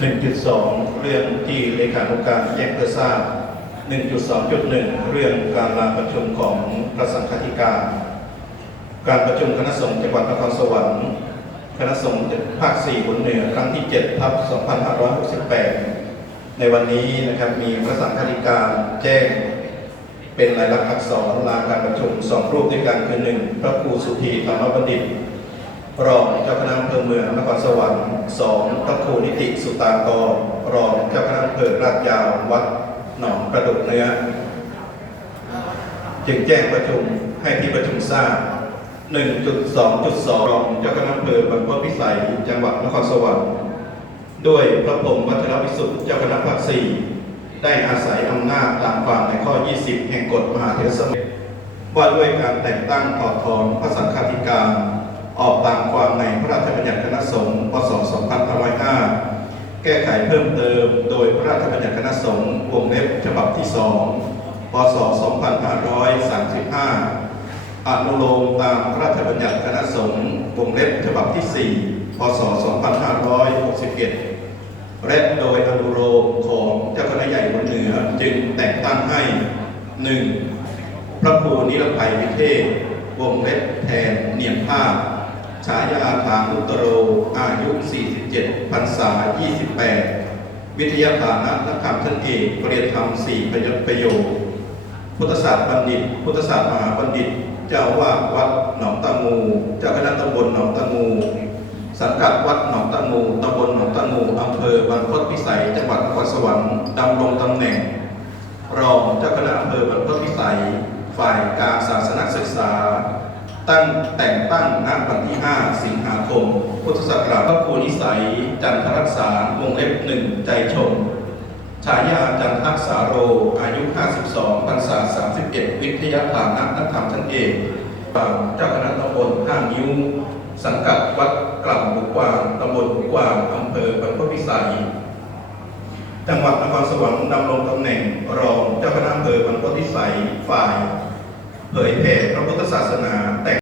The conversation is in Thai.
1.2 เรื่องที่เลขานุการแจ้งเพื่อทราบ 1.2.1 เรื่องการลาประชุมของพระสังฆาธิการ การประชุมคณะสงฆ์จังหวัดนครสวรรค์ คณะสงฆ์ภาค 4 บนเหนือครั้งที่ 7 ทับ 2568 ในวันนี้นะครับมีพระสังฆาธิการแจ้งเป็นลายลักษณ์อักษรลาการประชุมสองรูปด้วยกันคือหนึ่งพระครูสุธีธรรมบัณฑิต รองเจ้าคณะอำเภอเมืองนครสวรรค์สองพระครูนิติสุตากรรองเจ้าคณะอำเภอลาดยาววัดหนองประดุกเนื้อจึงแจ้งประชุมให้ที่ประชุมทราบ 1.2.2รองเจ้าคณะอำเภอบรรพตพิสัยจังหวัดนครสวรรค์ด้วยพระพรหมวัชรวิสุทธิ์เจ้าคณะภาคสี่ได้อาศัยอำนาจตามความในข้อ 20 แห่งกฎมหาเถรสมาคมว่าด้วยการแต่งตั้งถอดถอนพระสังฆาธิการ ออกตามความในพระราชบัญญัติคณะสงฆ์พศ 2505 แก้ไขเพิ่มเติมโดยพระราชบัญญัติคณะสงฆ์วงเล็บฉบับที่ 2 พศ 2535 อนุโลมตามพระราชบัญญัติคณะสงฆ์วงเล็บฉบับที่ 4 พศ 2561 และโดยอนุโลมของเจ้าคณะใหญ่บนเหนือจึงแต่งตั้งให้ 1. พระครูนิรภัยวิเทศวงเล็บแทนเนียมภาพายาถามุตโร อายุ 47พรรษา 28 วิทยาฐานะนักธรรมท่านเอกปริยธรรม4ประโยคประโยคพุทธศาสตร์บัณฑิต พุทธศาสตร์มหาบัณฑิต เจ้าวาสวัดหนองตะงู เจ้าคณะตำบลหนองตะงู สังกัดวัดหนองตะงูตำบลหนองตะงูอำเภอบางพตพิสัย จังหวัดนครสวรรค์ดำรงตำแหน่ง รองเจ้าคณะอำเภอบางพตพิสัย ฝ่ายการศาสนศึกษา ตั้งแต่งตั้งณวันที่ 5 สิงหาคม พุทธศักราชพระครูนิสัย จันทรักษาวงเล็บหนึ่งใจชมฉายาจันทักษาโร อายุ 52พรรษา 31 วิทยาฐานะนักธรรมชั้นเอกเจ้าคณะตำบลท่านิ้ว สังกัดวัดกล่ำบุกวางตำบลบุกวางอำเภอบรรพตพิสัยจังหวัดนครสวรรค์ดำรงตำแหน่งรองเจ้าคณะอำเภอบรรพตพิสัยฝ่าย เผยแผ่พระพุทธศาสนาแต่